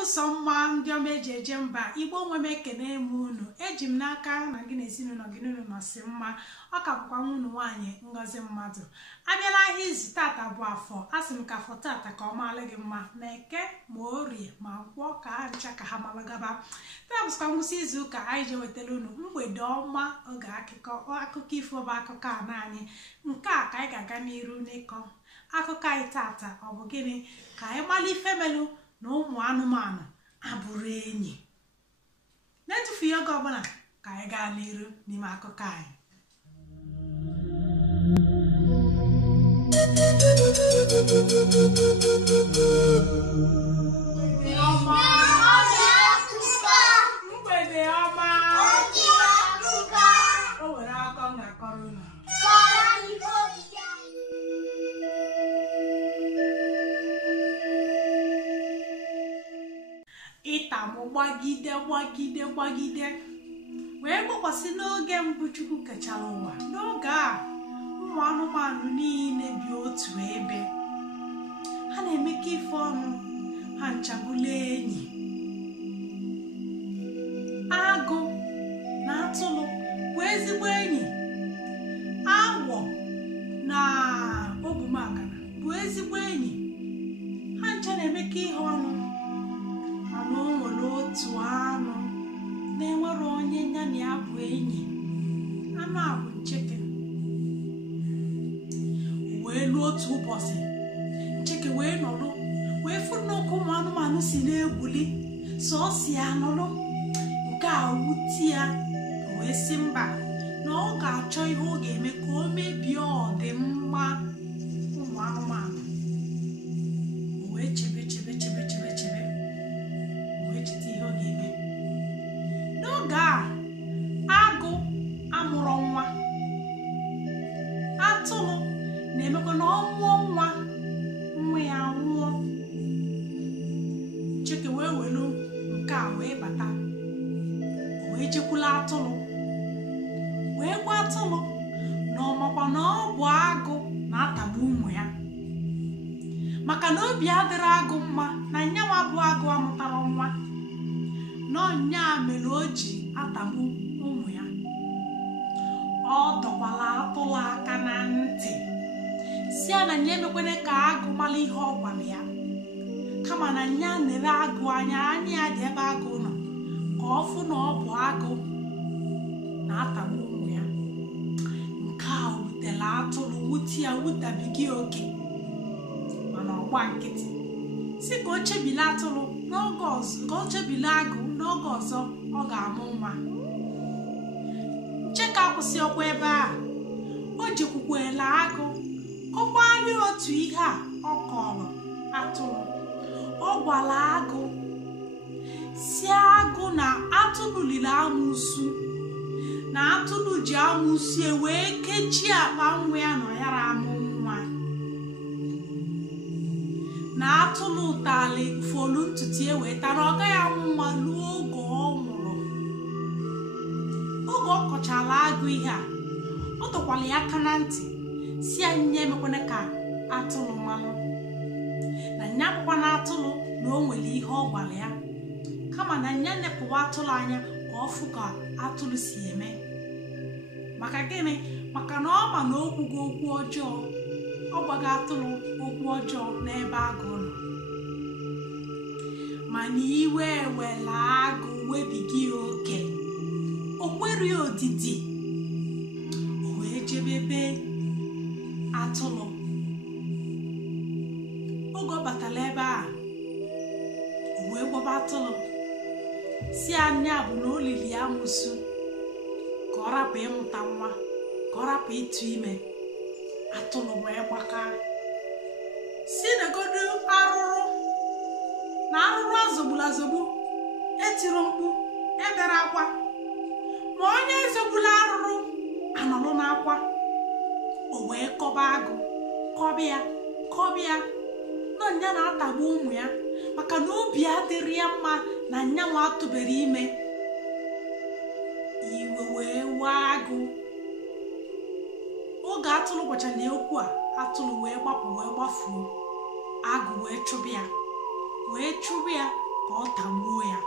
bụ sọ mma ndị ọma eji eje mba Igbo nwe m ekene m unu eji m n'aka na gị na ezinụlọ gị n'ụlọ nọsị mma ọ ka bụkwa unu nwaanyị Ngozi Mmadụ abịala ahịa izu tata bụ afọ asị m ka afọ tata ka ọ maala gị mma na eke ma orie ma nkwọ ka ha ncha ka ha malagaba taa bụkwa ngwụsị izu ụka anyị ji wetara unu mgbede ọma oge akụkọ ifo bụ akụkọ a naanị nke a ka anyị ga-aga n'iru n'ịkọ akụkọ anyị tata ọ bụ gịnị ka anyị mara ife melụ na ụmụ anụmanụ abụrụ enyi na-etufughị oge ọbụla ka anyị gaa n'iru n'ime akụkọ anyị. Mgbede ọma o nwere akọ m ga-akọrọ unu. Ịtamụ gbagide wee gbakwasị n'oge mbụ Chukwu kechara ụwa. N'oge a ụmụ anụmanụ niile bi otu ebe ha na-emekọ ife ọnụ, ha nchabụla enyi. Agụ na atụrụ bụ ezigbo enyi, awọ na ogumagana bụ ezigbo enyi, ha ncha na-emekọ ihe ọnụ. Mana o nwere otu anụ na-enwere onye ya na ya bụ enyi. Anụ a bụ ncheke. Wee lụọ otu ụbọchị ncheke wee nọrọ wee fụ n'oke ụmụ anụmanụ si na-egwuli sọọsị ya nọrọ. Nke a wuti ya wee sị mba na ọ ga-achọ ihe ọ ga-eme ka o mebie ọdịmma ụmụ anụmanụ. Wee chebe wee cheta ihe ọ ga-eme. N'oge a agụ amụrụ nwa, atụrụ na-emekwa na ọ mụọ nwa ya nwụọ. Chike wee welu nke a wee bata wee jekwula atụrụ wee gwa atụrụ na ọmakwa na ọ bụ agụ na-atagbu ụmụ ya, maka na obi adịrị agụ mma na nyanwa bụ agụ amụtara nwa n'ọnya mere o ji atagbu ụmụ ya. Ọ dọkwala atụrụ aka na ntị si ya na nya emekwene ka agụ mara ihe ọ gwara ya, kama na nya nere agụ anya ya dị ebe agụ nọ ka ọ fụ na ọ bụ agụ na-atagbu ụmụ ya. Nke a wutere atụrụ wuti ya wutabighị oke, mana ọgba nkịtị si ka o chebile atụrụ n'oge ọzọ, ka o chebile agụ n'oge ọzọ ọ ga-amụ nwa. Ncheke akwụsị ọkwa ebe a, o jekwukwela agụ kọkwalị otu ihe a ọ kọrọ atụrụ. Ọ gwara agụ si agụ na atụrụ liri amụsụ, na atụrụ ji amụsụ wee kechie akpa nwa ya nọ yara amụ nwa, na atụrụ ụtalị folu ntutu ya wee tara ọ gaghị amụ nwa ruo oge ọ nwụrụ. Oge ọ kọchara agụ ihe a, ọ dọkwala ya aka na ntị si ya nye emekwana ka atụrụ mmanụ, na nya bụkwa na atụrụ na o nwere ihe ọ gwara ya, kama na nya nepụwa atụrụ anya ka ọ fụ ka atụrụ si eme. Maka gịnị? Maka na ọ ma na okwugo okwu ọjọọ, ọ gbaga atụrụ okwu ọjọọ n'ebe agụ nọ. Mana iwe ewela agụ webighị oke, o kwere odidi, o wee jebebe atụrụ. Oge ọ batara ebe a, o wee gbaba atụrụ si anya bụ na olili ya amụsụ ka ọ rapụ ịmụta nwa, ka ọ rapụ ịtụ ime. Atụrụ wee gbaka si negodu arụrụ na arụrụ azọgbula azọgbu, etiri mkpu, ebere akwa, ma onye ezogbula arụrụ anọrọ n'akwa. O wee kọba agụ, kọbịa na nya na-atagbu ụmụ ya, maka na obi adịrị ya mma na nyanwa atụbere ime. Iwe wee waa agụ. Oge atụrụ gwachara ya okwu a, atụrụ wee gbapụ wee gbafuo. Agụ wee chụbịa ka ka ọ tagbuo ya.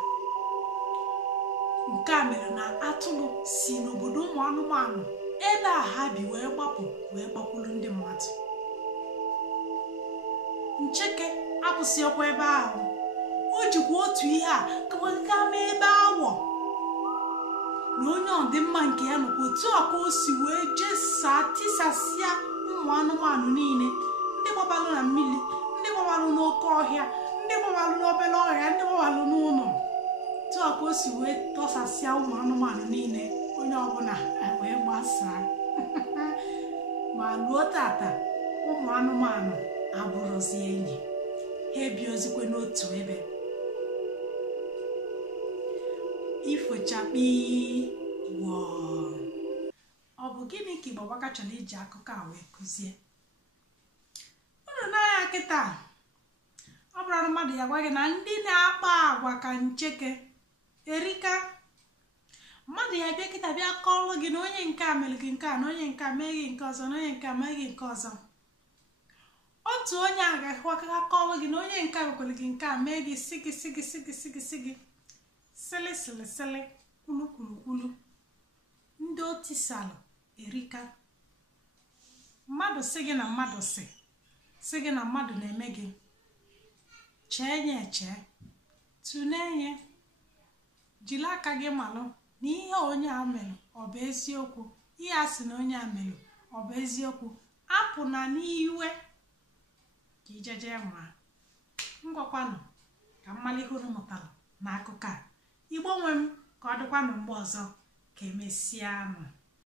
Nke a mere na atụrụ si n'obodo ụmụ anụmanụ ebe a ha bi wee gbapụ wee gbakwuru ndị mmadụ. Ncheke abụsịkwa ebe ahụ, o jikwa otu ihe a gaa mee ebe awọ na onye ọdịmma nke ya nọkwa otu a ka o si wee jesaa tisasịa ụmụ anụmanụ niile, ndị gbabalụ na mmiri, ndị gbabalụ n'oke ọhịa, ndị gbabalụ n'obere ọhịa, ndị gbabalụ n'ụlọ. Otu a ka o si wee tọsasịa ụmụ anụmanụ niile, onye ọbụla wee gbasaa. Ma ruo tata ụmụ anụmanụ abụrụzi enyi, ha ebiozikwe n'otu ebe. Ifochakpi wọọ, ọ bụ gịnị ka Igbo Gbaka chọrọ iji akụkọ a wee kụzie unu n'anya kịta? Ọ bụrụ na mmadụ ya gwa gị na ndị na-akpa agwa ka Ncheke erika, mmadụ ya bịa kịta bịa kọọrọ gị na onye nke a mere gị nke a, na onye nke a mee gị nke ọzọ, na onye nke a mee gị nke ọzọ. Otu onye a ga-ahụwa ka kọọrọ gị na onye nke a mekwere gị nke a, mee gị si gị sịlị kwulu. Ndị otisalụ erika. Mmadụ si gị na mmadụ si gị na mmadụ na-eme gị, chee nye eche, tụnenye, jiri aka gị malụ na ihe onye a mere ọ bụ eziokwu, ihe a sị na onye a mere ọ bụ eziokwu. Apụ na n'iwe ka ijeje nwa ngwakwanụ ka mmalihe unu mụtara n'akụkọ a. Igbo nwe m, ka ọ dịkwanụ mgbe ọzọ, ka emesịa nụ.